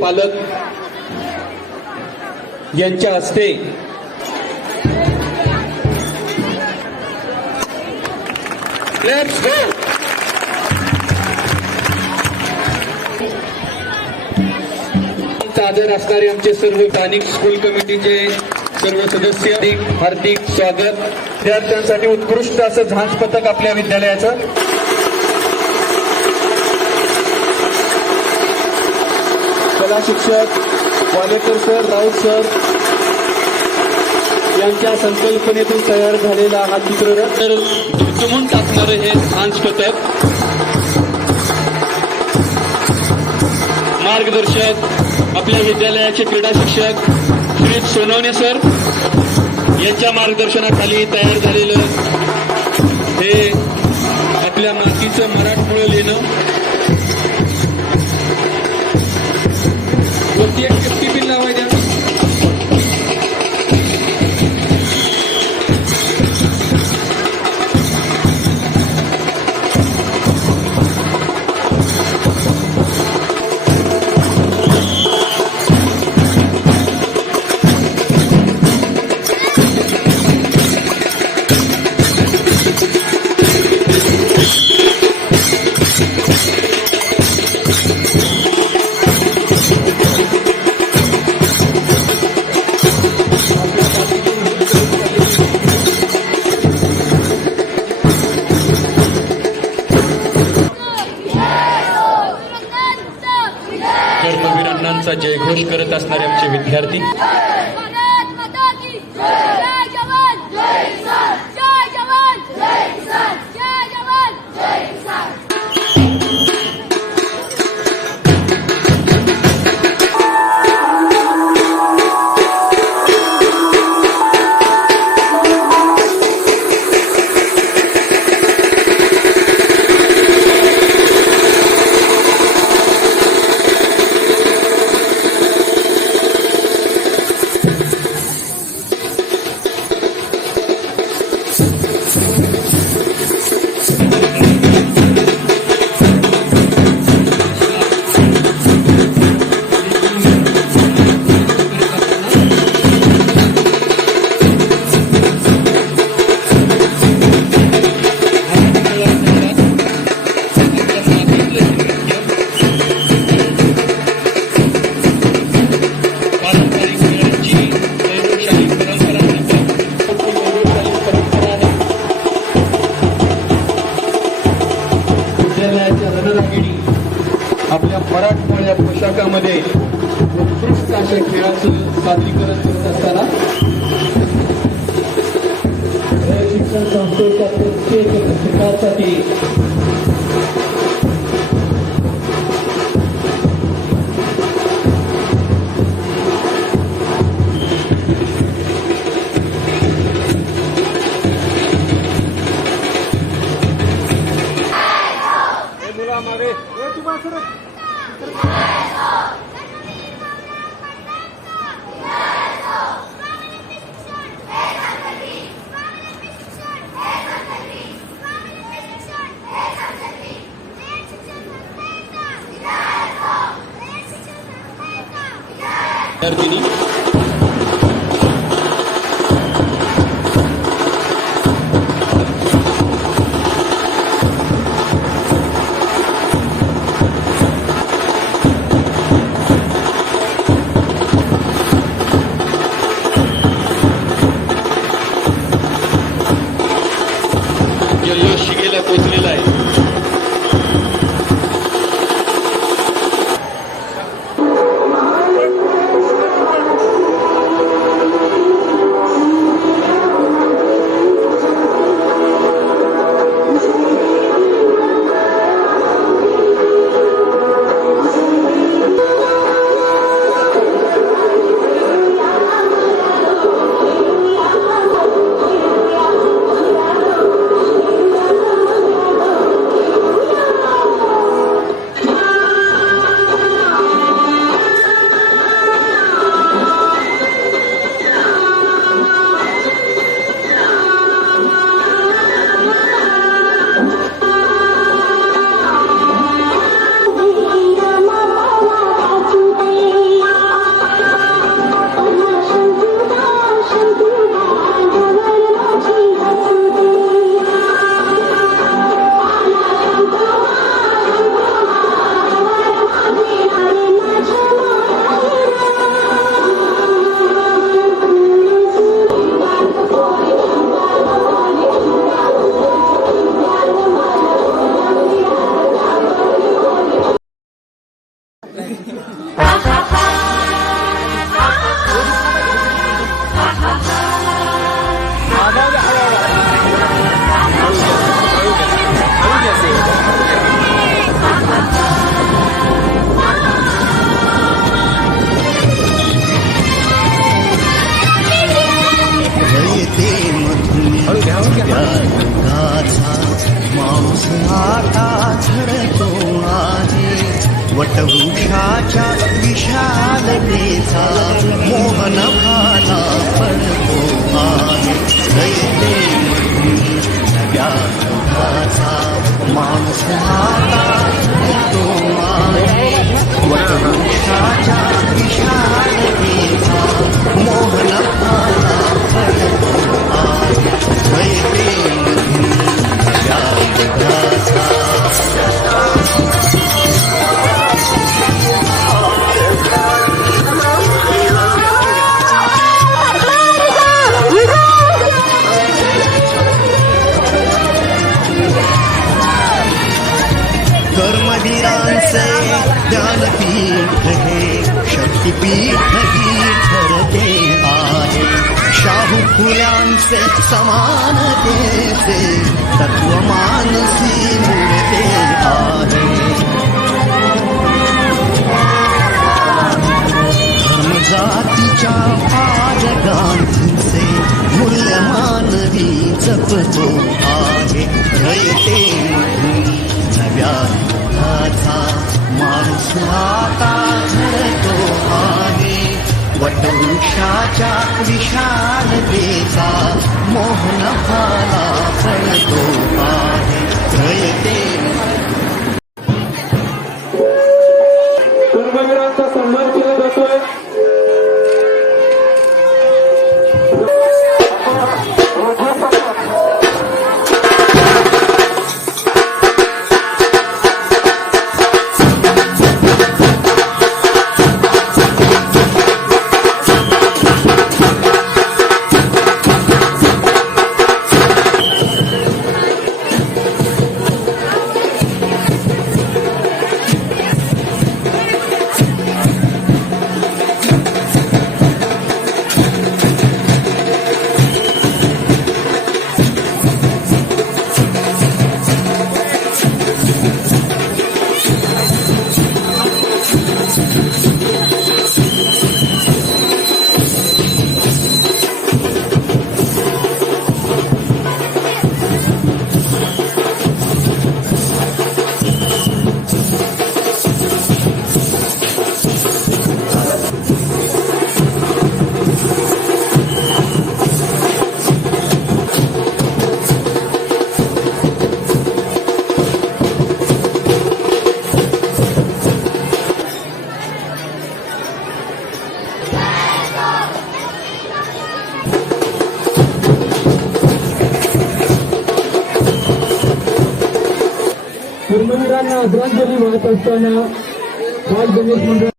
पालक यांच्या हस्ते लेट्स गो आदर असणारे आमचे सर्व स्थानिक स्कूल कमिटीचे सर्व सदस्य हार्दिक स्वागत. विद्यार्थ्यांसाठी उत्कृष्ट असं झांज पथक आपल्या विद्यालयाचं. कला शिक्षक वालेकर सर, राऊत सर यांच्या संकल्पनेतून तयार झालेला हा चित्ररथ तर दुमदुमून टाकणारं हे झांज पथक. मार्गदर्शक आपल्या विद्यालयाचे क्रीडा शिक्षक श्री सोनवणे सर यांच्या मार्गदर्शनाखाली तयार झालेलं हे आपल्या मातीचं मराठमोळं लेणं. वरती एक सेफ्टी पिन लावायचं. कर्मवीरांचा जयघोष करत असणारे आमचे विद्यार्थी. आपल्या मराठमोळ्या पोशाखामध्ये उत्कृष्ट अशा खेळाचं सादरीकरण करत असताना शिक्षण संस्थेच्या प्रत्येक शिक्षकासाठी विद्यार्थिनी जल्लोष शिगेला पोचलेला आहे. वटवृक्षाच्या विशालतेचा मोहन भाला पडतो आहे. दैते नव्या युगाचा माणूस आता तो आहे. वटवृक्षाच्या विशालतेचा मोहन भाला पडतो आहे. दैते नव्या युगाचा कर्मवीरांचे ज्ञानपीठ हे शक्तिपीठ ही ठरते आहे. शाहू फुल्यांचे समानतेचे तत्वमानसी मूर्ते आहे. धर्मजातीच्या पाजगांचे मूल्यमानवी जपतो आहे. रयते नव्या युगाचा माणूस आता घडतो आहे. वटवृक्षाच्या विशालतेचा मोहन भाला पडतो आहे. रयते कर्मवीरांचा सन्मान केला जातोय. कर्मवीरांना आदरांजली वाहत असताना बाल गणेश मंडळ